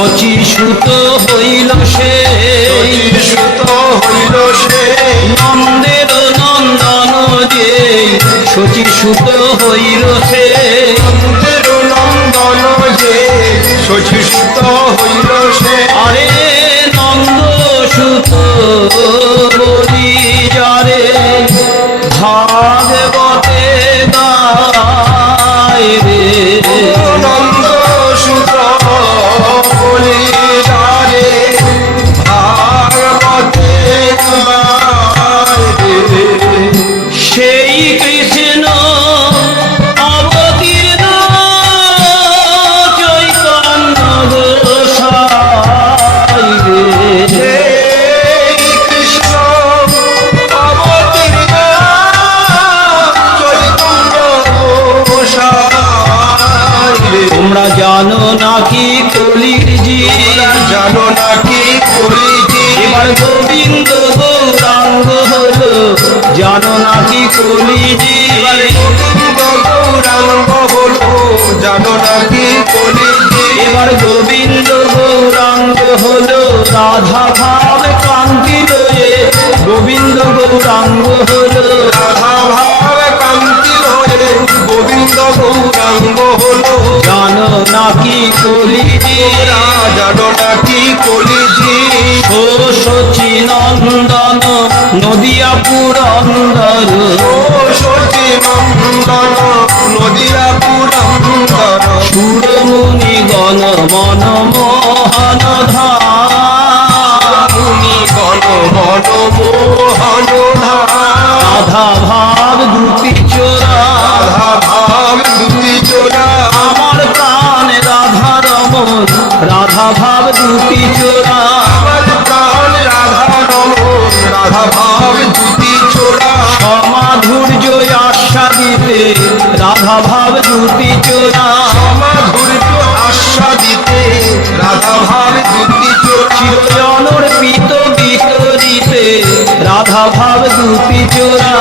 শচী সুত হইল সে, সুত হইল সে, নন্দের নন্দন যে শচী সুত হইল সে, নন্দের নন্দন যে শচী সুত হইল সে। আরে নন্দ সুত বলি যারে ভাগবতে গায় রে, নন্দ সুত বলি যারে ভাগবতে গায় রে। সেই কৃষ্ণ অবতীর্ণ চৈতন্য গোসাই রে, সেই কৃষ্ণ অবতীর্ণ চৈতন্য গোসাই রে। তোমরা জানো নাকি কলির জি, জানো নাকি কলিজি, এবার গোবিন্দ গৌরাঙ্গ হলো, জানো নাকি কলিজি, গোবিন্দ গৌরাঙ্গ হলো, জানো নাকি কলিজি। এবার গোবিন্দ গৌরাঙ্গ হলো, রাধা ভাব কান্তি লয়ে গোবিন্দ গৌরাঙ্গ হলো, রাধা ভাব কান্তি হয়ে গোবিন্দ গৌরাঙ্গ হলো, জানো নাকি কলিজি, জানো নাকি কলিজি। ও শচী নন্দন নদিয়া পুরন্দর, ও শচী নন্দন নদিয়া পুরন্দর, সুরমুনি গণ মন মোহন ধাম, মুনি গণ মন মোহন ধাম। রাধা ভাব দুটি চোরা, রাধা ভাব দুটি চোরা, আমার প্রাণ রাধা রমন, রাধা ভাব দুটি চোরা, আমার প্রাণ রাধা রমণ, রাধা ভাব দুটি চোরা। সমাধুর্য আস্বাদিতে রাধা ভাব দুটি চোরা, মাধুর্য আস্বাদিতে রাধা ভাব দুটি চোরা। চিরজনর পিত বিতরিতে রাধা ভাব দুটি চোরা,